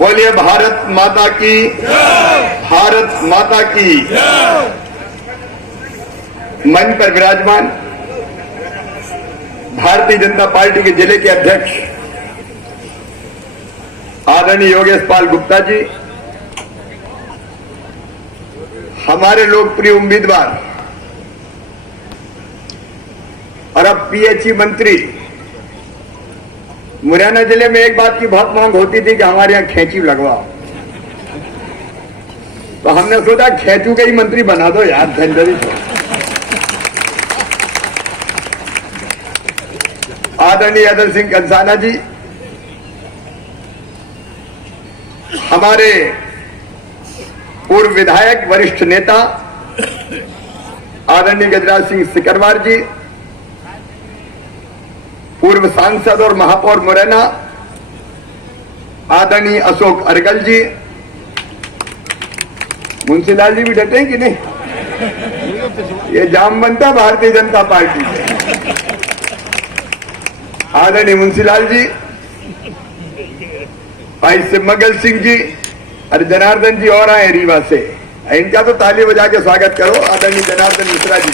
बोलिए भारत माता की, भारत माता की। मंच पर विराजमान भारतीय जनता पार्टी के जिले के अध्यक्ष आदरणीय योगेश पाल गुप्ता जी, हमारे लोकप्रिय उम्मीदवार और अब पीएचई मंत्री। मुरैना जिले में एक बात की बहुत मांग होती थी कि हमारे यहां खेची लगवाओ, तो हमने सोचा खेचू के ही मंत्री बना दो यार, झंझरी। आदरणीय अदल सिंह कंसाना जी, हमारे पूर्व विधायक वरिष्ठ नेता आदरणीय गजराज सिंह सिकरवार जी, पूर्व सांसद और महापौर मुरैना आदरणीय अशोक अर्गल जी। मुंशीलाल जी भी डटे हैं कि नहीं? ये जाम बनता भारतीय जनता पार्टी से। आदरणीय मुंशीलाल जी, भाई सिमगल सिंह जी और जनार्दन जी और आए रीवा से, इनका तो ताली बजा के स्वागत करो। आदरणीय जनार्दन मिश्रा जी,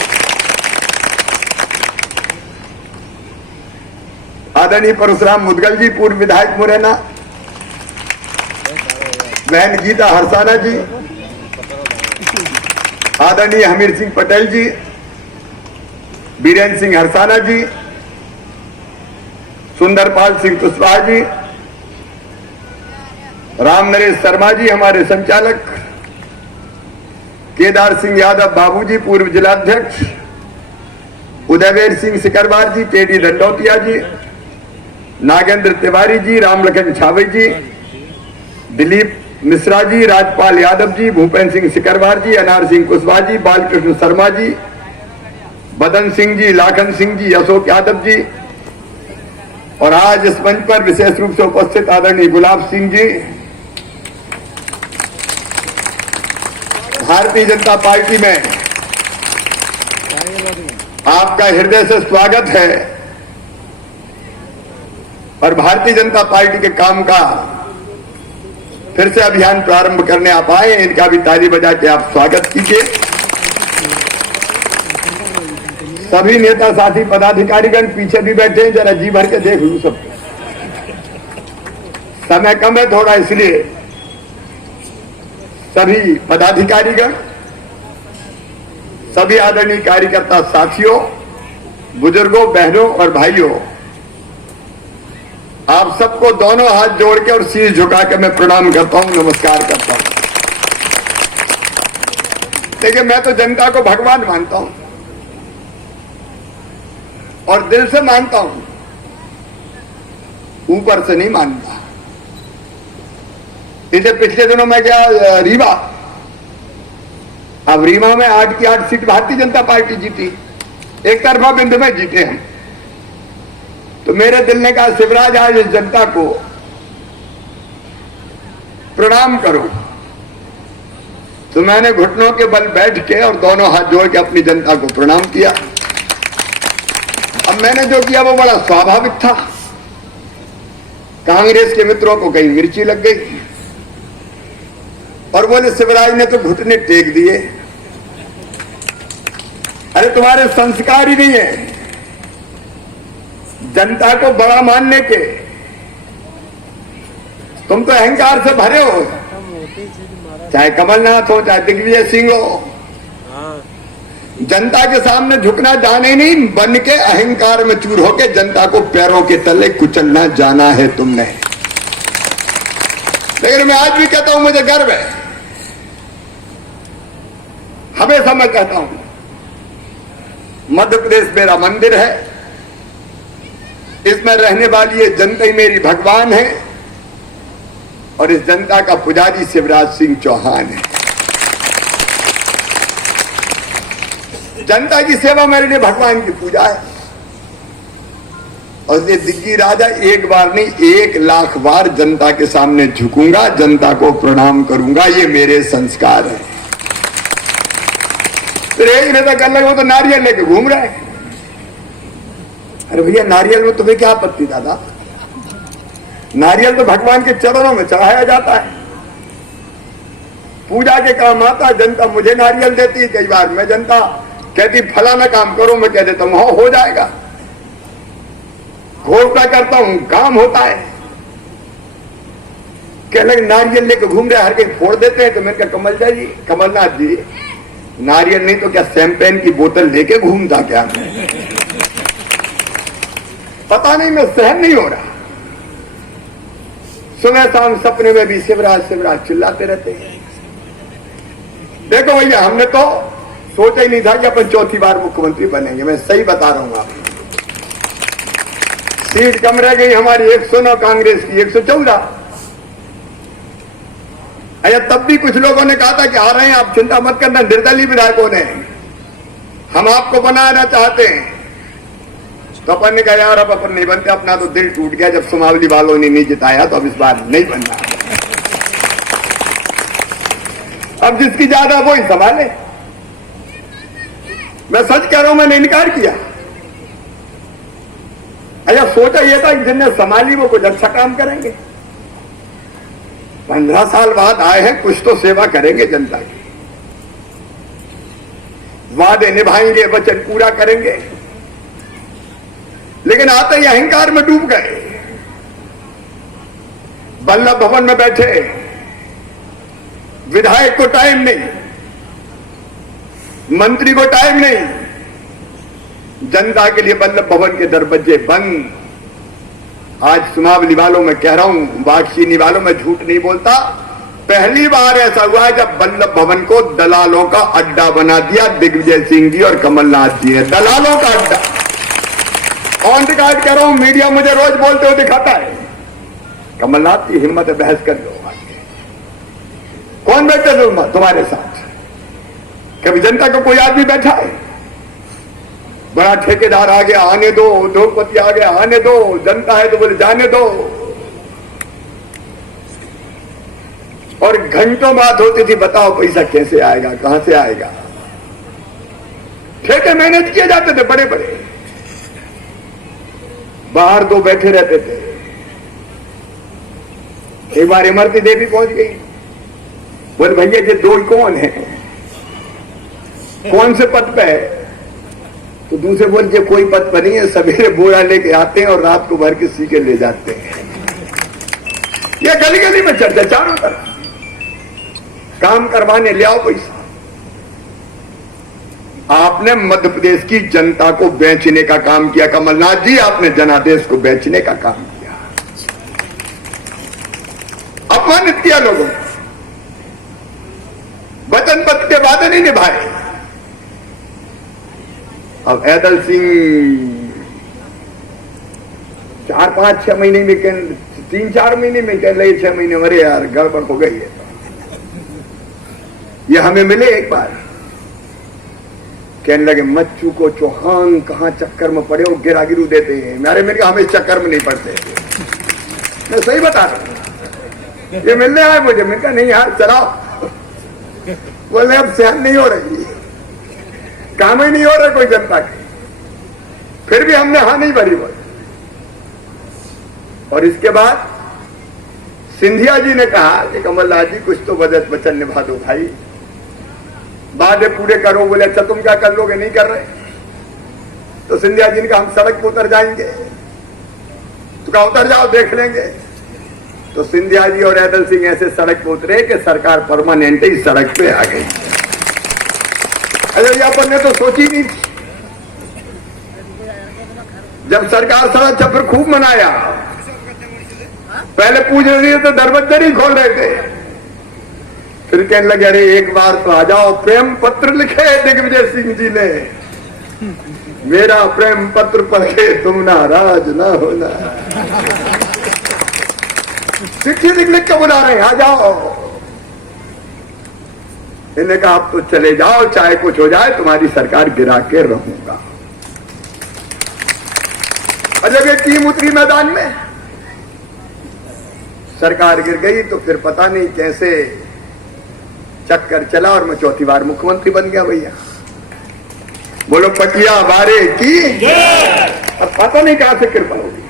आदरणीय परशुराम मुदगल जी, पूर्व विधायक मुरैना, बहन गीता हरसाना जी, आदरणीय हमीर सिंह पटेल जी, बीरेन्द्र सिंह हरसाना जी, सुंदरपाल सिंह कुशवाहा जी, राम नरेश शर्मा जी हमारे संचालक, केदार सिंह यादव बाबू जी पूर्व जिलाध्यक्ष, उदयवीर सिंह सिकरवार जी, केडी दंडौतिया जी, नागेंद्र तिवारी जी, रामलखन छावे जी, दिलीप मिश्रा जी, राजपाल यादव जी, भूपेंद्र सिंह सिकरवार जी, अनार सिंह कुशवाहा जी, बालकृष्ण शर्मा जी, बदन सिंह जी, लाखन सिंह जी, अशोक यादव जी, और आज इस मंच पर विशेष रूप से उपस्थित आदरणीय गुलाब सिंह जी। भारतीय जनता पार्टी में आपका हृदय से स्वागत है और भारतीय जनता पार्टी के काम का फिर से अभियान प्रारंभ करने आप आए, इनका भी ताली बजा के आप स्वागत कीजिए। सभी नेता साथी पदाधिकारीगण पीछे भी बैठे हैं, जरा जी भर के देख लूं सब। समय कम है थोड़ा, इसलिए सभी पदाधिकारीगण, सभी आदरणीय कार्यकर्ता साथियों, बुजुर्गों, बहनों और भाइयों, आप सबको दोनों हाथ जोड़ के और शीश झुका के मैं प्रणाम करता हूं, नमस्कार करता हूं। देखिए, मैं तो जनता को भगवान मानता हूं और दिल से मानता हूं, ऊपर से नहीं मानता। इसे पिछले दिनों में गया रीवा, अब रीवा में 8 की 8 सीट भारतीय जनता पार्टी जीती, एक तरफा बिंदु में जीते हम। तो मेरे दिल ने कहा शिवराज आज इस जनता को प्रणाम करो, तो मैंने घुटनों के बल बैठ के और दोनों हाथ जोड़ के अपनी जनता को प्रणाम किया। अब मैंने जो किया वो बड़ा स्वाभाविक था। कांग्रेस के मित्रों को कहीं मिर्ची लग गई और बोले शिवराज ने तो घुटने टेक दिए। अरे तुम्हारे संस्कार ही नहीं है जनता को बड़ा मानने के, तुम तो अहंकार से भरे हो, चाहे कमलनाथ हो चाहे दिग्विजय सिंह हो। जनता के सामने झुकना जाने नहीं, बन के अहंकार में चूर होके जनता को पैरों के तले कुचलना जाना है तुमने। लेकिन मैं आज भी कहता हूं, मुझे गर्व है, हमेशा मैं कहता हूं, मध्य प्रदेश मेरा मंदिर है, इसमें रहने वाली ये जनता ही मेरी भगवान है और इस जनता का पुजारी शिवराज सिंह चौहान है। जनता की सेवा मेरे लिए भगवान की पूजा है और ये दिग्गी राजा एक बार नहीं 1 लाख बार जनता के सामने झुकूंगा, जनता को प्रणाम करूंगा, ये मेरे संस्कार है। फिर एक नेता कर लगे वो तो नारियल लेके घूम रहा है। अरे भैया, नारियल में तुम्हें क्या आपत्ति दादा? नारियल तो भगवान के चरणों में चढ़ाया जाता है, पूजा के काम आता है। जनता मुझे नारियल देती है, कई बार मैं जनता कहती फलाना काम करो, मैं कह देता हूं हो जाएगा, घोषणा करता हूं काम होता है। कह लगे नारियल लेके घूम रहे, हर कहीं फोड़ देते हैं। तो मैंने कहा कमलनाथ जी नारियल नहीं तो क्या शैंपेन की बोतल लेके घूमता क्या मैं? पता नहीं, मैं सहन नहीं हो रहा। सुबह शाम सपने में भी शिवराज शिवराज चिल्लाते रहते हैं। देखो भैया, हमने तो सोचा ही नहीं था कि अपन चौथी बार मुख्यमंत्री बनेंगे। मैं सही बता रहा हूं आपको, सीट कम रह गई हमारी 109, कांग्रेस की 114। अरे तब भी कुछ लोगों ने कहा था कि आ रहे हैं आप, चिंता मत करना। निर्दलीय विधायकों ने हम आपको बनाना चाहते हैं, तो अपन ने कहा यार अब अपन नहीं बनते, अपना तो दिल टूट गया जब सुमावली वालों ने नहीं जिताया, तो अब इस बार नहीं बनना। अब जिसकी ज्यादा वो ही संभाले। मैं सच कह रहा हूं, मैंने इनकार किया। अच्छा सोचा यह था कि जिनने संभाली वो कुछ अच्छा काम करेंगे। 15 साल बाद आए हैं, कुछ तो सेवा करेंगे जनता की, वादे निभाएंगे, वचन पूरा करेंगे। लेकिन आते ही अहंकार में डूब गए। बल्लभ भवन में बैठे, विधायक को टाइम नहीं, मंत्री को टाइम नहीं, जनता के लिए बल्लभ भवन के दरवाजे बंद। आज सुमावली वालों में कह रहा हूं, बागचीनी वालों में झूठ नहीं बोलता, पहली बार ऐसा हुआ है जब बल्लभ भवन को दलालों का अड्डा बना दिया दिग्विजय सिंह जी और कमलनाथ जी है। दलालों का अड्डा। ऑन रिकॉर्ड कह रहा हूं, मीडिया मुझे रोज बोलते हुए दिखाता है, कमलनाथ की हिम्मत है बहस कर लो। कौन बैठे तुम्हारे साथ? कभी जनता का कोई आदमी बैठा है? बड़ा ठेकेदार आ गया, आने दो, उद्योगपति आ गया, आने दो, जनता है तो बोले जाने दो। और घंटों बात होती थी, बताओ पैसा कैसे आएगा, कहां से आएगा। ठेके मैनेज किए जाते थे बड़े बड़े, बाहर दो बैठे रहते थे। एक बार इमरती देवी पहुंच गई, बोले भैया ये दो कौन है, कौन से पद पे है? तो दूसरे बोल ये कोई पद पर नहीं है, सवेरे बोरा लेके आते हैं और रात को भर के सीके ले जाते हैं। ये गली गली में चर्चा चारों तरफ, काम करवाने ले आओ पैसा। आपने मध्य प्रदेश की जनता को बेचने का काम किया कमलनाथ जी, आपने जनादेश को बेचने का काम किया, अपमानित किया लोगों को, वचन पत्र के वादे नहीं निभाए। अब ऐदल सिंह 4-5-6 महीने में 3-4 महीने में कह रहे 6 महीने, अरे यार गड़बड़ हो गई है। ये हमें मिले एक बार, कहने लगे मच्छू को चौहान कहां चक्कर में पड़े हो, गिरागिरू देते हैं। मैंने कहा हम इस चक्कर में नहीं पड़ते, मैं सही बता रहा हूं। ये मिलने आए मुझे, मैंने कहा नहीं यार चलाओ। बोले अब सहन नहीं हो रही, काम ही नहीं हो रहा कोई जनता के। फिर भी हमने हाँ नहीं भरी बोली। और इसके बाद सिंधिया जी ने कहा कि कमलनाथ जी कुछ तो वचन निभा दो भाई, वादे पूरे करो। बोले अच्छा तुम क्या कर लोगे, नहीं कर रहे? तो सिंधिया जी ने कहा हम सड़क पर उतर जाएंगे। तो कहा उतर जाओ देख लेंगे। तो सिंधिया जी और ऐदल सिंह ऐसे सड़क पर उतरे कि सरकार परमानेंट ही सड़क पे आ गई। अरे अपन ने तो सोची नहीं थी। जब सरकार सड़क छप्पर खूब मनाया, पहले पूछ रहे थे तो दरवाजे नहीं खोल रहे थे, फिर कहने लगे अरे एक बार तो आ जाओ। प्रेम पत्र लिखे दिग्विजय सिंह जी ने, मेरा प्रेम पत्र पढ़ के तुम नाराज ना होना। चिट्ठी लिख के बुला रहे हैं आ जाओ। इन्हें कहा आप तो चले जाओ, चाहे कुछ हो जाए तुम्हारी सरकार गिरा के रहूंगा। और जब ये टीम उतरी मैदान में, सरकार गिर गई, तो फिर पता नहीं कैसे चक्कर चला और मैं चौथी बार मुख्यमंत्री बन गया। भैया बोलो पटिया बारे की, अब पता नहीं कहां से कृपा होगी।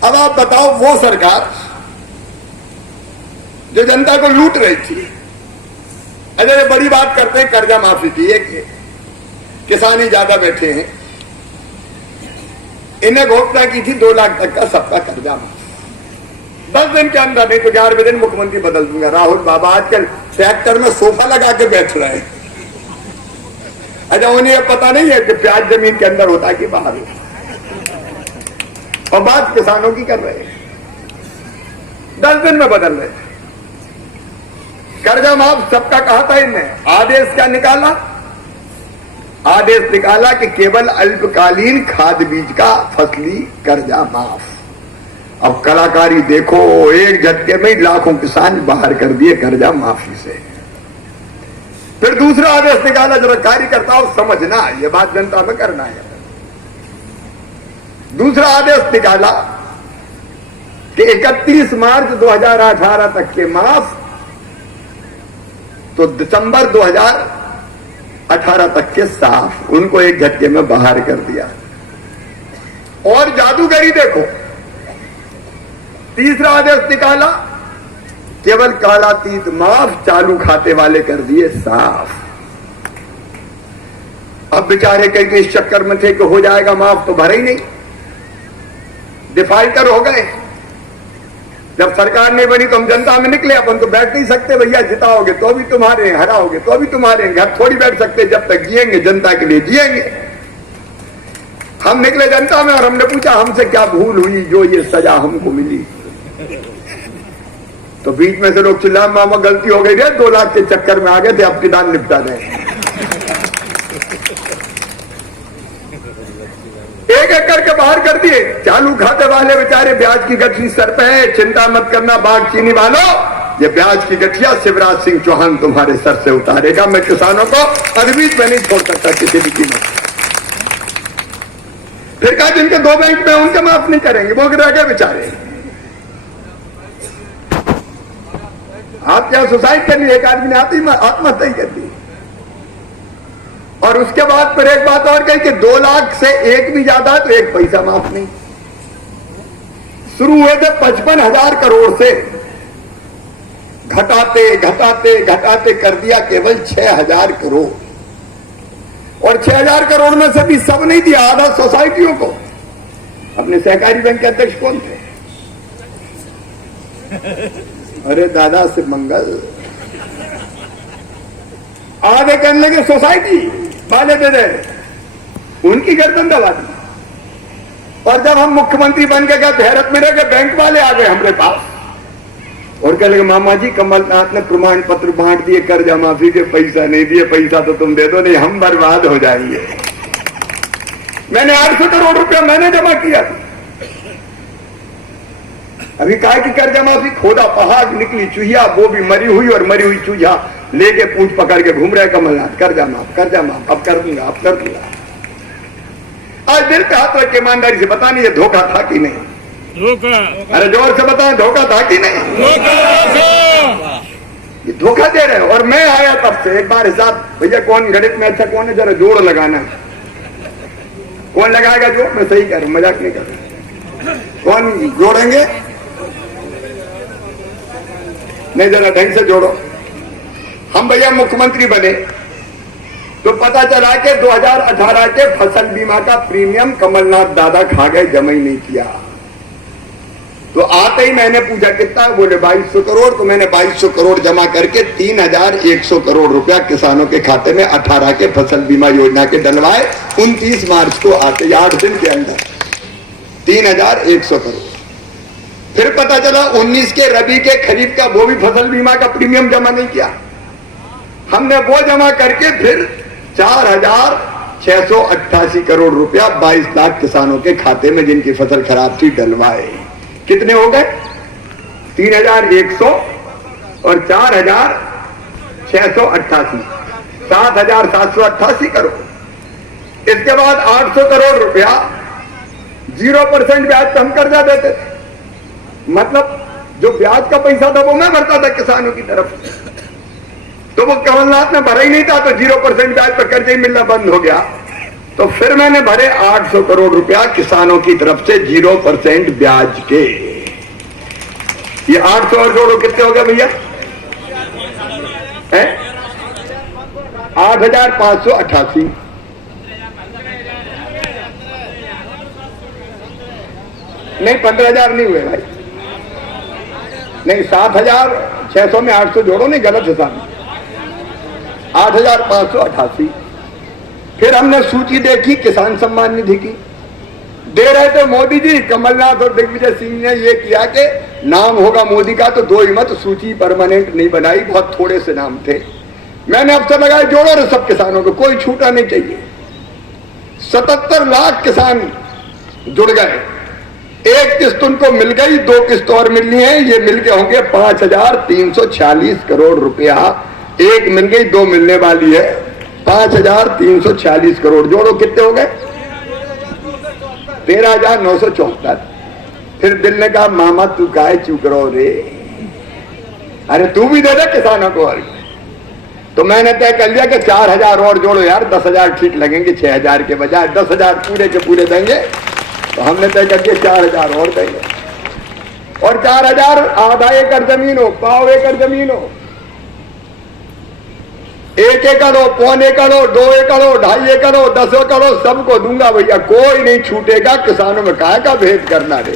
अब आप बताओ, वो सरकार जो जनता को लूट रही थी, अरे बड़ी बात करते हैं कर्जा माफी की, एक किसान ही ज्यादा बैठे हैं, इन्हें घोषणा की थी 2 लाख तक का सबका कर्जा माफ, 10 दिन के अंदर, नहीं तो 11वें दिन मुख्यमंत्री बदल दूंगा। राहुल बाबा आजकल ट्रैक्टर में सोफा लगा के बैठ रहे हैं। अच्छा, उन्हें यह पता नहीं है कि प्याज जमीन के अंदर होता है कि बाहर होता है, और बात किसानों की कर रहे हैं। 10 दिन में बदल रहे हैं। कर्जा माफ सबका कहा था इनने, आदेश क्या निकाला? आदेश निकाला कि केवल अल्पकालीन खाद बीज का फसली कर्जा माफ। अब कलाकारी देखो, एक झटके में लाखों किसान बाहर कर दिए कर्जा माफी से। फिर दूसरा आदेश निकाला, जरा कार्यकर्ताओं समझना, यह बात जनता में करना है। दूसरा आदेश निकाला कि 31 मार्च 2018 तक के माफ, तो दिसंबर 2018 तक के साफ, उनको एक झटके में बाहर कर दिया। और जादूगरी देखो, तीसरा आदेश निकाला, केवल कालातीत माफ, चालू खाते वाले कर दिए साफ। अब बेचारे कई तो इस चक्कर में थे कि हो जाएगा माफ, तो भरे ही नहीं, डिफाल्टर हो गए। जब सरकार नहीं बनी तो हम जनता में निकले, अपन तो बैठ नहीं सकते भैया, जिताओगे तो भी तुम्हारे, हराओगे तो भी तुम्हारे, घर थोड़ी बैठ सकते, जब तक जिएंगे जनता के लिए जिएंगे। हम निकले जनता में और हमने पूछा हमसे क्या भूल हुई जो ये सजा हमको मिली। तो बीच में से लोग चिल्ला, मामा गलती हो गई रे, 2 लाख के चक्कर में आ गए थे, अब किसान निपटा दें। एक एक करके बाहर कर दिए। चालू खाते वाले बेचारे ब्याज की गठरी सर पे है, चिंता मत करना बाग चीनी वालों, ये ब्याज की गठिया शिवराज सिंह चौहान तुम्हारे सर से उतारेगा। मैं किसानों को अनबीच में नहीं छोड़ सकता किसी भी कीमत। फिर कहा जिनके 2 बैंक में उनके माफ नहीं करेंगे, वो रह गए बेचारे। आप क्या सुसाइड कर ली, एक आदमी ने आत्महत्या कर दी। और उसके बाद फिर एक बात और कही कि 2 लाख से एक भी ज्यादा है तो 1 पैसा माफ नहीं। शुरू हुए थे 55,000 करोड़ से, घटाते घटाते घटाते कर दिया केवल 6,000 करोड़। और 6,000 करोड़ में से भी सब नहीं दिया, आधा सोसाइटियों को। अपने सहकारी बैंक के अध्यक्ष कौन थे? अरे दादा से मंगल, आधे करने के सोसाइटी वाले दे रहे, उनकी गर्दन दबा दी। और जब हम मुख्यमंत्री बन के गए हैरत में रह गए, बैंक वाले आ गए हमारे पास और कह लगे मामा जी कमलनाथ ने प्रमाण पत्र बांट दिए कर्जा माफी के, पैसा नहीं दिए, पैसा तो तुम दे दो, नहीं हम बर्बाद हो जाएंगे। मैंने 800 करोड़ रुपया मैंने जमा किया। अभी कहा कि कर्जा माफी, खोदा पहाड़ निकली चूहिया, वो भी मरी हुई, और मरी हुई चूहिया लेके पूंछ पकड़ के घूम रहे कमलनाथ, कर्जा माफ, अब कर दूंगा, अब कर दूंगा। आज दिल पे हाथ रख के ईमानदारी से बता, नहीं ये धोखा था कि नहीं? धोखा। अरे जोर से बताएं, धोखा था कि नहीं? धोखा। ये धोखा दे रहे हैं। और मैं आया तब से एक बार हिसाब, भैया कौन गणित में अच्छा कौन है, जरा जोड़ लगाना। कौन लगाएगा जोड़? मैं सही कह रहा हूं, मजाक नहीं कर रहा। कौन जोड़ेंगे? नहीं, जरा ढंग से जोड़ो। हम भैया मुख्यमंत्री बने तो पता चला कि 2018 के फसल बीमा का प्रीमियम कमलनाथ दादा खा गए, जमा ही नहीं किया। तो आते ही मैंने पूछा कितना, बोले 2200 करोड़। तो मैंने 2200 करोड़ जमा करके 3100 करोड़ रुपया किसानों के खाते में 18 के फसल बीमा योजना के डलवाए। 29 मार्च को आते 8 दिन के अंदर 3100 करोड़। फिर पता चला 19 के रबी के खरीफ का वो भी फसल बीमा का प्रीमियम जमा नहीं किया। हमने वो जमा करके फिर 4,688 करोड़ रुपया 22 लाख किसानों के खाते में जिनकी फसल खराब थी डलवाए। कितने हो गए? 3,100 और 4,688, 7,788 करोड़। इसके बाद 800 करोड़ रुपया 0% ब्याज पर हम कर्जा देते थे। मतलब जो ब्याज का पैसा था वो मैं भरता था किसानों की तरफ। तो वो कमलनाथ ने भरा ही नहीं था, तो 0% ब्याज पर कर्जे ही मिलना बंद हो गया। तो फिर मैंने भरे 800 करोड़ रुपया किसानों की तरफ से 0% ब्याज के। ये 800 और जोड़ो कितने हो गए भैया? 8,588। नहीं 15,000 नहीं हुए भाई, नहीं 7,600 में 800 जोड़ो, नहीं गलत हिसाब, 8,588। फिर हमने सूची देखी किसान सम्मान निधि की, दे रहे थे मोदी जी, कमलनाथ और दिग्विजय सिंह ने ये किया कि नाम होगा मोदी का तो दो ही मत, सूची परमानेंट नहीं बनाई, बहुत थोड़े से नाम थे। मैंने अफसर लगाए जोड़ो रे सब किसानों को, कोई छूटा नहीं चाहिए। 77 लाख किसान जुड़ गए, एक किस्त उनको मिल गई, 2 किस्त और मिलनी है, ये मिलके होंगे 5,346 करोड़ रुपया। एक मिल गई, 2 मिलने वाली है, 5,346 करोड़। जोड़ो कितने हो गए? 13,974। फिर दिल ने कहा मामा तू काहे चूक रहो रे, अरे तू भी दे दे किसानों को। तो मैंने तय कर लिया कि 4,000 और जोड़ो यार, 10,000 ठीक लगेंगे, 6,000 के बजाय 10,000 पूरे के पूरे देंगे। तो हमने तय कर दिया 4,000 और देंगे, और 4,000 आधा एकड़ जमीन हो, पाव एकड़ जमीन हो, 1 एकड़ हो, पौन एकड़ हो, 2 एकड़ हो, 2.5 एकड़ हो, 10 एकड़ हो, सबको दूंगा भैया, कोई नहीं छूटेगा। किसानों में काहे का भेद करना रे।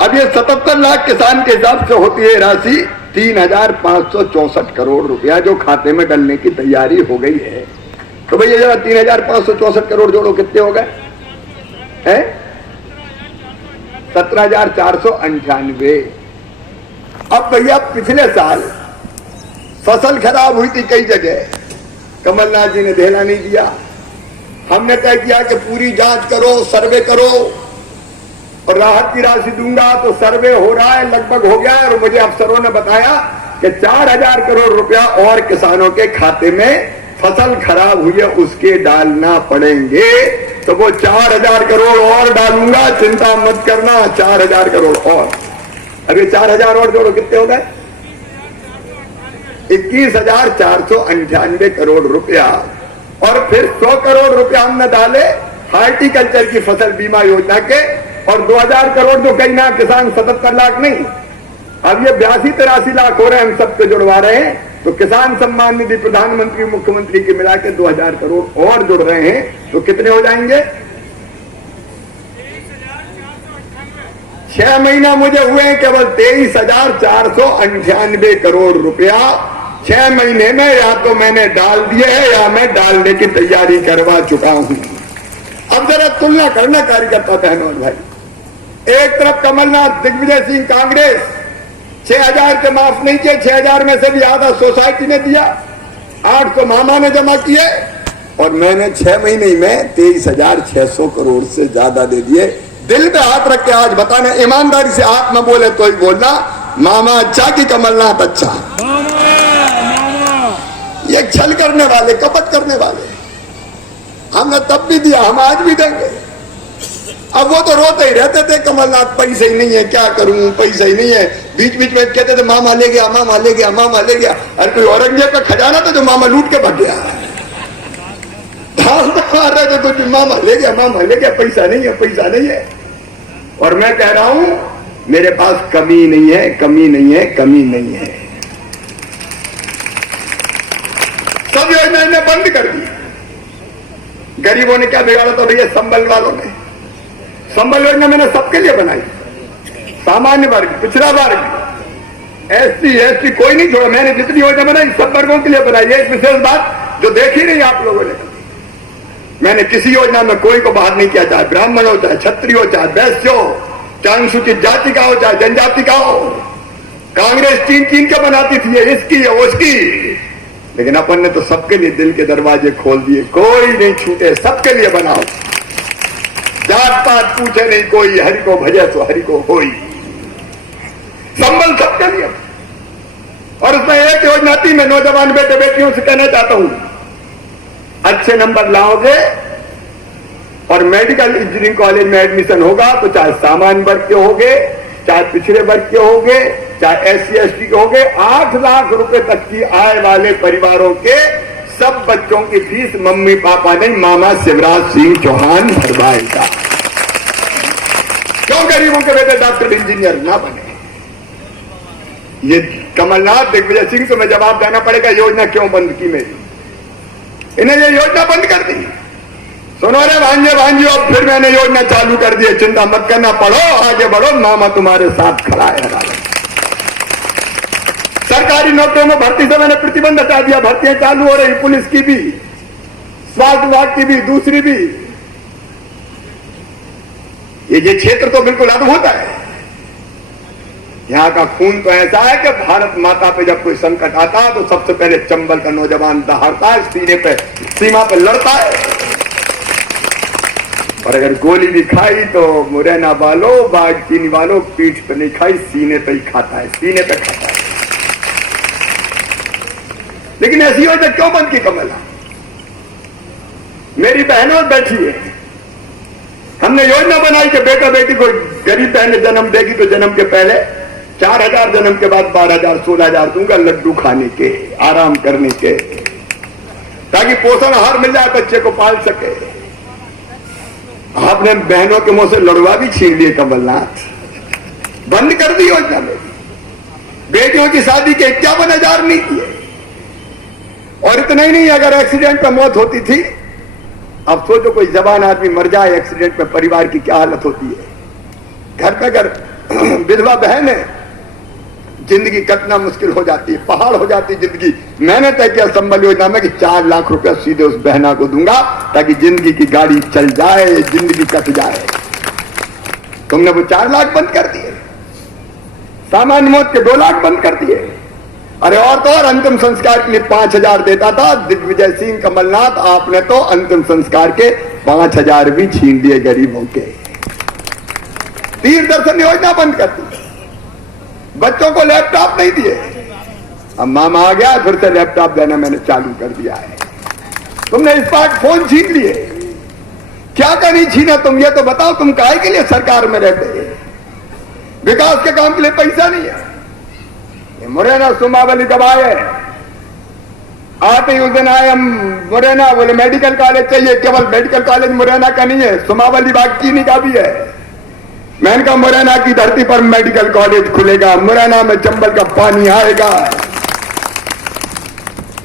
अब ये 77 लाख किसान के हिसाब से होती है राशि 3,564 करोड़ रुपया, जो खाते में डलने की तैयारी हो गई है। तो भैया जरा 3,564 करोड़ जोड़ो कितने हो गए? 17,498। अब भैया पिछले साल फसल खराब हुई थी कई जगह, कमलनाथ जी ने ध्यान नहीं दिया। हमने तय किया कि पूरी जांच करो, सर्वे करो और राहत की राशि दूंगा। तो सर्वे हो रहा है, लगभग हो गया है, और मुझे अफसरों ने बताया कि 4,000 करोड़ रुपया और किसानों के खाते में फसल खराब हुई है उसके डालना पड़ेंगे। तो वो 4,000 करोड़ और डालूंगा, चिंता मत करना, 4,000 करोड़ और। अब ये 4,000 और जोड़ो कितने हो गए? 21,498 करोड़ रुपया। और फिर 100 करोड़ रुपया हमने डाले हार्टिकल्चर की फसल बीमा योजना के, और 2,000 करोड़ जो कहीं ना किसान 77 लाख नहीं, अब ये 82-83 लाख हो रहे हैं, हम सबको जुड़वा रहे हैं। तो किसान सम्मान निधि प्रधानमंत्री मुख्यमंत्री के मिला के 2,000 करोड़ और जुड़ रहे हैं, तो कितने हो जाएंगे? 6 महीना मुझे हुए हैं केवल 23,498 करोड़ रुपया। 6 महीने में या तो मैंने डाल दिए है या मैं डालने की तैयारी करवा चुका हूं। अब जरा तुलना करना कार्यकर्ता बहनों भाई, एक तरफ कमलनाथ, दिग्विजय सिंह, कांग्रेस 6,000 के माफ नहीं किए, 6,000 में से भी आधा सोसाइटी ने दिया, 800 मामा ने जमा किए, और मैंने 6 महीने में 23,600 करोड़ से ज्यादा दे दिए। दिल पे हाथ रख के आज बताना, ईमानदारी से हाथ में बोले तो ही बोलना, मामा अच्छा कि कमलनाथ अच्छा? ये छल करने वाले, कपट करने वाले, हमने तब भी दिया, हम आज भी देंगे। अब वो तो रोते ही रहते थे, कमलनाथ पैसे ही नहीं है, क्या करूं, पैसा ही नहीं है। बीच बीच में कहते थे मामा ले गया, मामा ले गया, मामा ले गया। अरे कोई औरंगजेब का खजाना था जो मामा लूट के भाग गया? मार रहे थे तो मामा ले गया, मामा ले गया, पैसा नहीं है, पैसा नहीं है। और मैं कह रहा हूं मेरे पास कमी नहीं है, कमी नहीं है, कमी नहीं है। सब योजना ने बंद कर दी। गरीबों ने क्या बिगाड़ा? तो भैया संबल वालों ने। संबल योजना मैंने सबके लिए बनाई, सामान्य वर्ग, पिछड़ा वर्ग, SC ST कोई नहीं छोड़ा। मैंने जितनी योजना बनाई सब वर्गों के लिए बनाई। एक विशेष बात जो देखी नहीं आप लोगों ने, मैंने किसी योजना में कोई को बाहर नहीं किया, चाहे ब्राह्मण हो, चाहे क्षत्रिय हो, चाहे वैश्य हो, चाहे अनुसूचित जाति का हो, चाहे जनजाति का हो। कांग्रेस चीन के बनाती थी, ये इसकी है, उसकी, लेकिन अपन ने तो सबके लिए दिल के दरवाजे खोल दिए। कोई नहीं छूटे, सबके लिए बनाओ, जात पात पूछे नहीं कोई, हरि को भजे तो हरि को होई, संबल सबके लिए। और उसमें एक योजना थी, मैं नौजवान बेटे बेटियों से कहना चाहता हूं, अच्छे नंबर लाओगे और मेडिकल इंजीनियरिंग कॉलेज में एडमिशन होगा, तो चाहे सामान्य वर्ग के होगे, चाहे पिछड़े वर्ग के होगे, चाहे SC ST के होगे, 8 लाख रुपए तक की आय वाले परिवारों के सब बच्चों की फीस मम्मी पापा नहीं, मामा शिवराज सिंह चौहान भरवाएगा। क्यों गरीबों के बेटे डॉक्टर इंजीनियर ना बने? ये कमलनाथ दिग्विजय सिंह को मैं जवाब देना पड़ेगा, योजना क्यों बंद की मेरी? इन्हें ये योजना बंद कर दी। सुनो रे भांजे भांजी, अब फिर मैंने योजना चालू कर दी, चिंता मत करना, पढ़ो आगे बढ़ो, मामा तुम्हारे साथ खड़ा है। सरकारी नौकरियों में भर्ती से मैंने प्रतिबंध हटा दिया, भर्तियां चालू हो रही, पुलिस की भी, स्वास्थ्य विभाग की भी, दूसरी भी। ये क्षेत्र तो बिल्कुल अद्भुत है। यहां का खून तो ऐसा है कि भारत माता पे जब कोई संकट आता है तो सबसे पहले चंबल का नौजवान दहाड़ता है, सीने पे, सीमा पे लड़ता है। और अगर गोली भी खाई तो मुरैना वालों, बाघ चीनी वालों, पीठ पे नहीं खाई, सीने पे ही खाता है, सीने पे खाता है। लेकिन ऐसी योजना क्यों बंद की कमला? मेरी बहनों बैठी है, हमने योजना बनाई कि बेटा बेटी को गरीब बहन जन्म देगी तो जन्म के पहले 4,000, जन्म के बाद 12,000, 16,000 दूंगा, लड्डू खाने के, आराम करने के, ताकि पोषण आहार मिल जाए, बच्चे को पाल सके। आपने बहनों के मुंह से लड़वा भी छीन लिए कमलनाथ, बंद कर दी योजना में। बेटियों की शादी के 51,000 नहीं किए। और इतना ही नहीं, अगर एक्सीडेंट में मौत होती थी, अब सोचो कोई जवान आदमी मर जाए एक्सीडेंट में, परिवार की क्या हालत होती है। घर पे अगर विधवा बहन है, जिंदगी कटना मुश्किल हो जाती है, पहाड़ हो जाती है जिंदगी। मैंने तय किया संबल योजना में कि 4 लाख रुपया सीधे उस बहना को दूंगा, ताकि जिंदगी की गाड़ी चल जाए, जिंदगी कट जाए। तुमने वो 4 लाख बंद कर दिए, सामान्य मौत के 2 लाख बंद कर दिए। अरे और तो और, अंतिम संस्कार के लिए 5,000 देता था दिग्विजय सिंह कमलनाथ, आपने तो अंतिम संस्कार के 5,000 भी छीन दिए गरीबों के। तीर्थ दर्शन योजना बंद कर दी, बच्चों को लैपटॉप नहीं दिए। अब मामा आ गया, फिर से लैपटॉप देना मैंने चालू कर दिया है। तुमने स्मार्टफोन छीन लिए, क्या का नहीं छीना तुम? ये तो बताओ, तुम काहे के लिए सरकार में रहते? विकास के काम के लिए पैसा नहीं है। मुरैना सुमावली दबाए, आते ही उस दिन आए हम मुरैना, बोले मेडिकल कॉलेज चाहिए। केवल मेडिकल कॉलेज मुरैना का नहीं है, सुमावली बागचीनी का भी है। मैंने कहा मुरैना की धरती पर मेडिकल कॉलेज खुलेगा, मुरैना में चंबल का पानी आएगा।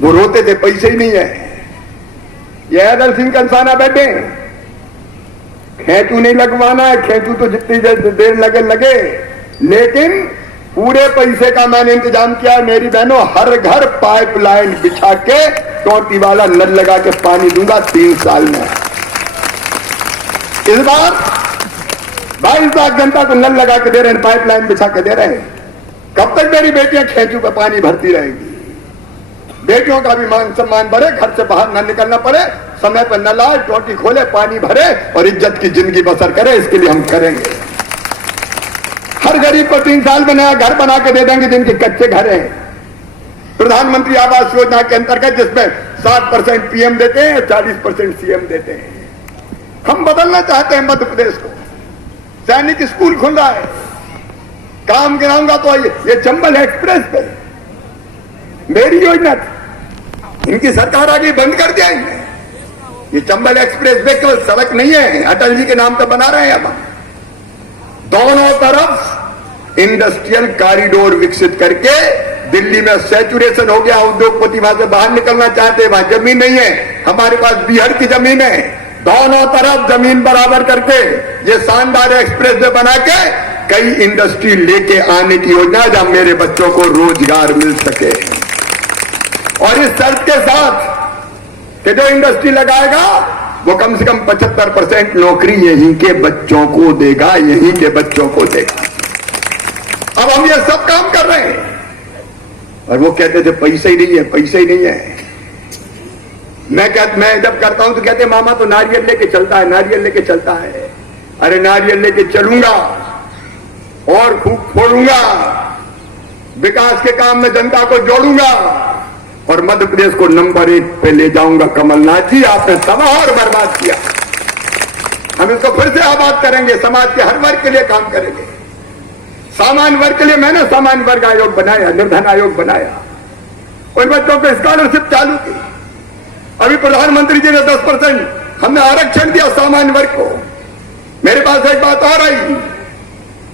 वो रोते थे, पैसे ही नहीं है। ये हैदर सिंह कंसाना बैठे, खेचू नहीं लगवाना है, खेचू तो जितनी देर लगे, लेकिन पूरे पैसे का मैंने इंतजाम किया। मेरी बहनों, हर घर पाइपलाइन बिछा के टोटी वाला नल लगा के पानी दूंगा 3 साल में। इस बार 22 लाख जनता को नल लगा के दे रहे हैं, पाइपलाइन बिछा के दे रहे हैं। कब तक मेरी बेटियां खेचू पे पानी भरती रहेंगी? बेटियों का भी मान सम्मान बढ़े, घर से बाहर न निकलना पड़े, समय पर नल आए, टोटी खोले, पानी भरे और इज्जत की जिंदगी बसर करे, इसके लिए हम करेंगे। हर गरीब को 3 साल में नया घर बना के दे देंगे जिनके कच्चे घर हैं। प्रधानमंत्री आवास योजना के अंतर्गत, जिसमें 60% पीएम देते हैं, 40% सीएम देते हैं। हम बदलना चाहते हैं मध्य प्रदेश को। सैनिक स्कूल खुल रहा है, काम गिनाऊंगा तो ये चंबल एक्सप्रेस पे मेरी योजना थी, इनकी सरकार आ गई, बंद कर दिया इन्हें। ये चंबल एक्सप्रेस वे केवल सड़क नहीं है, अटल जी के नाम पे बना रहे हैं। हम दोनों तरफ इंडस्ट्रियल कॉरिडोर विकसित करके, दिल्ली में सैचुरेशन हो गया, उद्योगपति वहां से बाहर निकलना चाहते हैं, वहां जमीन नहीं है, हमारे पास बिहार की जमीन है। दोनों तरफ जमीन बराबर करके ये शानदार एक्सप्रेस वे बना के कई इंडस्ट्री लेके आने की योजना, जहां मेरे बच्चों को रोजगार मिल सके। और इस शर्त के साथ कि जो इंडस्ट्री लगाएगा वो कम से कम 75% नौकरी यहीं के बच्चों को देगा, यहीं के बच्चों को देगा। अब हम ये सब काम कर रहे हैं और वो कहते थे पैसे ही नहीं है, पैसे ही नहीं है। मैं जब करता हूं तो कहते मामा तो नारियल लेके चलता है, नारियल लेके चलता है। अरे नारियल लेके चलूंगा और खूब फोड़ूंगा, विकास के काम में जनता को जोड़ूंगा और मध्य प्रदेश को नंबर 1 पे ले जाऊंगा। कमलनाथ जी, आपने तबाह और बर्बाद किया, हम इसको फिर से आबाद करेंगे। समाज के हर वर्ग के लिए काम करेंगे। सामान्य वर्ग के लिए मैंने सामान्य वर्ग आयोग बनाया, निर्धन आयोग बनाया, उन बच्चों को स्कॉलरशिप चालू की। अभी प्रधानमंत्री जी ने 10% हमने आरक्षण दिया सामान्य वर्ग को। मेरे पास एक बात और आई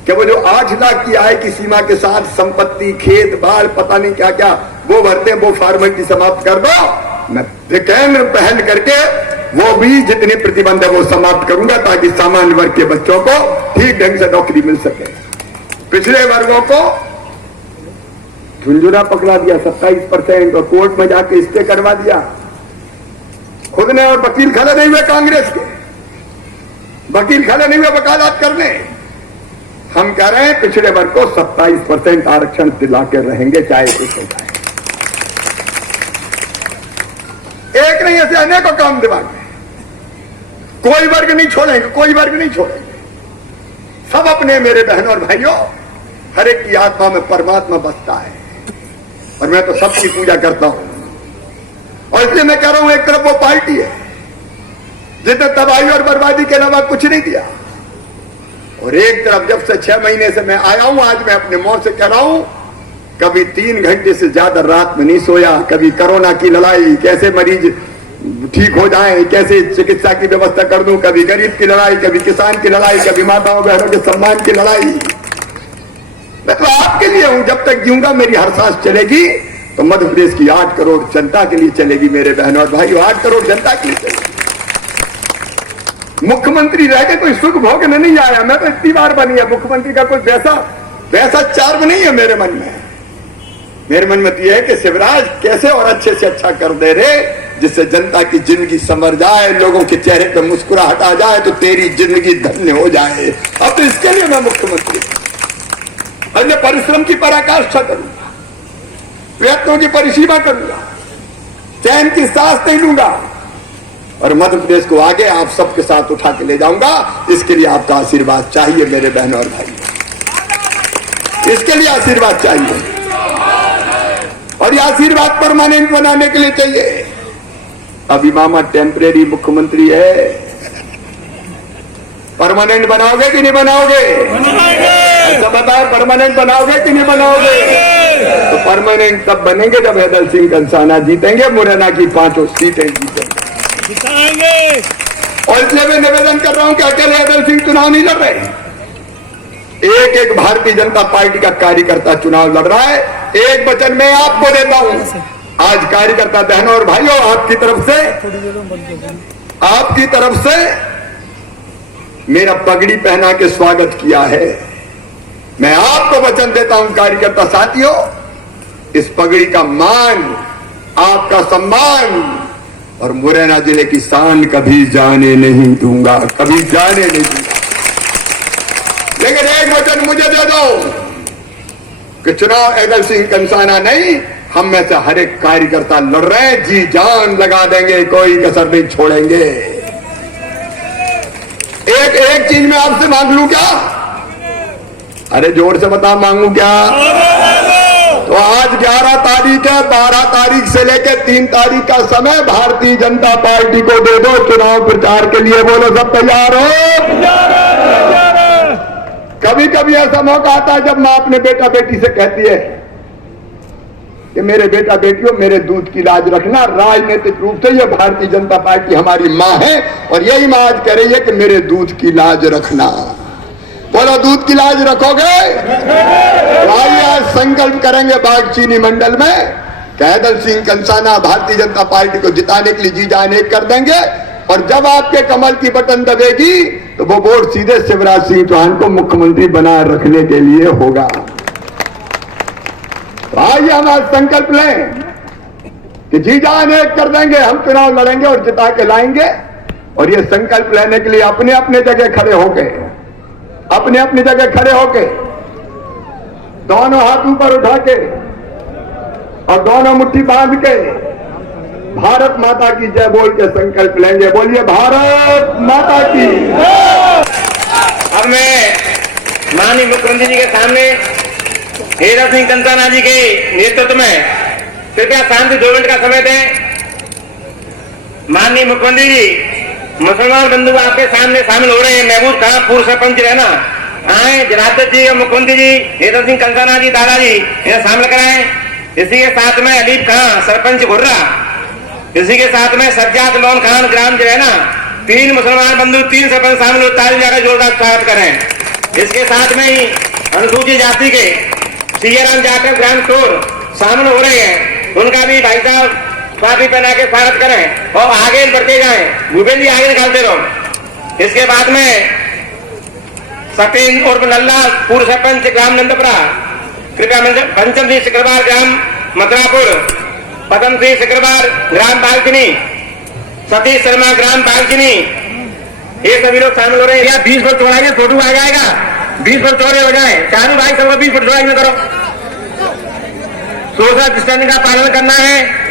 कि वो जो 8 लाख की आय की सीमा के साथ संपत्ति, खेत बाड़, पता नहीं क्या क्या वो भरते हैं, वो फॉर्मेलिटी समाप्त कर दो। मैं केंद्र पहल करके वो भी जितने प्रतिबंध है वो समाप्त करूंगा ताकि सामान्य वर्ग के बच्चों को ठीक ढंग से नौकरी मिल सके। पिछड़े वर्गों को झुंझुना पकड़ा दिया 27% और कोर्ट में जाके स्टे करवा दिया खुद ने, और वकील खड़े नहीं हुए कांग्रेस के, वकील खड़े नहीं हुए वकालत करने। हम कह रहे हैं पिछड़े वर्ग को 27% आरक्षण दिला के रहेंगे चाहे कुछ हो जाए। एक नहीं, ऐसे अनेकों काम दिमाग में, कोई वर्ग नहीं छोड़ेंगे, कोई वर्ग नहीं छोड़ेंगे। सब अपने मेरे बहनों और भाइयों, हर एक की आत्मा में परमात्मा बसता है और मैं तो सबकी पूजा करता हूं। और इसलिए मैं कह रहा हूं, एक तरफ वो पार्टी है जिसने तबाही और बर्बादी के अलावा कुछ नहीं दिया, और एक तरफ जब से 6 महीने से मैं आया हूं, आज मैं अपने मुंह से कह रहा हूं, कभी 3 घंटे से ज्यादा रात में नहीं सोया। कभी कोरोना की लड़ाई, कैसे मरीज ठीक हो जाएं, कैसे चिकित्सा की व्यवस्था कर दूं, कभी गरीब की लड़ाई, कभी किसान की लड़ाई, कभी माताओं बहनों के सम्मान की लड़ाई। मैं तो आपके लिए हूं, जब तक जीऊंगा मेरी हर सांस चलेगी तो मध्य प्रदेश की 8 करोड़ जनता के लिए चलेगी। मेरे बहनों और भाइयों, 8 करोड़ जनता के लिए चलेगी। मुख्यमंत्री रह के कोई सुख भोगने नहीं आया, मैं तो इतनी बार बनी है। मुख्यमंत्री का कोई वैसा चार्म नहीं है मेरे मन में। मेरे मन में तो यह है कि शिवराज कैसे और अच्छे से अच्छा कर दे रे, जिससे जनता की जिंदगी संवर जाए, लोगों के चेहरे पर मुस्कुराहट आ जाए तो तेरी जिंदगी धन्य हो जाए। अब तो इसके लिए मैं मुख्यमंत्री अन्य परिश्रम की पराकाष्ठा करूंगा, प्रयत्नों की परिसीमा करूंगा, चैन की सांस नहीं लूंगा और मध्य प्रदेश को आगे आप सबके साथ उठा के ले जाऊंगा। इसके लिए आपका आशीर्वाद चाहिए मेरे बहनों और भाई, इसके लिए आशीर्वाद चाहिए और ये आशीर्वाद परमानेंट बनाने के लिए चाहिए। अभी मामा टेम्परेरी मुख्यमंत्री है, परमानेंट बनाओगे कि नहीं बनाओगे? ऐसा बताओ, परमानेंट बनाओगे कि नहीं बनाओगे? तो परमानेंट तब बनेंगे जब हैदर सिंह कंसाना जीतेंगे, मुरैना की 5 सीटें जीतेंगे। और इसलिए मैं निवेदन कर रहा हूं कि अकेले हैदर सिंह चुनाव नहीं लड़ रहे, एक एक भारतीय जनता पार्टी का कार्यकर्ता चुनाव लड़ रहा है। एक वचन मैं आपको देता हूं, आज कार्यकर्ता बहनों और भाइयों, आपकी तरफ से मेरा पगड़ी पहना के स्वागत किया है। मैं आपको वचन देता हूं कार्यकर्ता साथियों, इस पगड़ी का मान, आपका सम्मान और मुरैना जिले की शान कभी जाने नहीं दूंगा, कभी जाने नहीं दूंगा। लेकिन एक वचन मुझे दे दो कि चुनाव हैदर सिंह कंसाना नहीं, हम में से हर एक कार्यकर्ता लड़ रहे हैं, जी जान लगा देंगे, कोई कसर नहीं छोड़ेंगे। एक चीज मैं आपसे मांग लूं क्या? अरे जोर से बता, मांगू क्या? तो आज 11 तारीख है, 12 तारीख से लेकर 3 तारीख का समय भारतीय जनता पार्टी को दे दो चुनाव प्रचार के लिए। बोलो सब तैयार हो? कभी कभी ऐसा मौका आता है जब मां अपने बेटा बेटी से कहती है कि मेरे बेटा बेटियों, मेरे दूध की लाज रखना। राजनीतिक रूप से ये भारतीय जनता पार्टी हमारी मां है और यही मां आज कह रही है कि मेरे दूध की लाज रखना। बोलो, दूध की लाज रखोगे? आइए आज संकल्प करेंगे बाग चीनी मंडल में कि हैदर सिंह कंसाना भारतीय जनता पार्टी को जिताने के लिए जी जान एक कर देंगे और जब आपके कमल की बटन दबेगी तो वो वोट सीधे शिवराज सिंह चौहान को मुख्यमंत्री बनाए रखने के लिए होगा। तो आइए हम आज संकल्प लें कि जी जान एक कर देंगे, हम चुनाव लड़ेंगे और जिता के लाएंगे। और ये संकल्प लेने के लिए अपने अपने जगह खड़े होके, अपने अपनी जगह खड़े होके, दोनों हाथ ऊपर उठा के और दोनों मुट्ठी बांध के भारत माता की जय बोल के संकल्प लेंगे। बोलिए, भारत माता की। अब मैं माननीय मुख्यमंत्री जी के सामने हैदर सिंह कंसाना जी के नेतृत्व में कृपया शांति 2 मिनट का समय दें। माननीय मुख्यमंत्री जी, मुसलमान बंधु आपके सामने शामिल हो रहे हैं। महबूब खां पूर्व सरपंच रहना, आए जनार्दन जी और मुख्यमंत्री जी हैदर सिंह कंसाना जी दादाजी इन्हें शामिल कराएं। इसी के साथ में अलीफ खां सरपंच घुर्रा इसी के साथ में सज्जाद लोन खान ग्राम जो है ना, 3 मुसलमान बंधु 3 सरपंच शामिल हो, ताली जाकर जोरदार स्वागत करें। इसके साथ में ही अनुसूचित जाति के सियाराम जाटव ग्राम टोर शामिल हो रहे हैं, उनका भी भाई साहब पापी पहना के स्वागत करें और आगे बढ़ते जाएं। भूपेंद्र जी आगे निकालते रहो। इसके बाद में सतीन उर्फ नल्ला पूर्व सरपंच ग्राम नंदपुरा, कृपया पंचम सिंह सिकरवार ग्राम मथुरापुर, पदम सिंह सिकरवार ग्राम बालचनी, सतीश शर्मा ग्राम बालचनी, ये सभी लोग शामिल हो रहे हैं। 20 फुट चौड़ाई में फोटो आ जाएगा, 20 फुट चौड़े हो जाए। चारों भाई सबको 20 फुट चौड़ाई में करो। सोशल डिस्टेंसिंग का पालन करना है।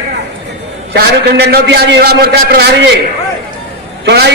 शाहरुख डंडौतिया जी युवा मोर्चा प्रभारी जी, चौड़ाई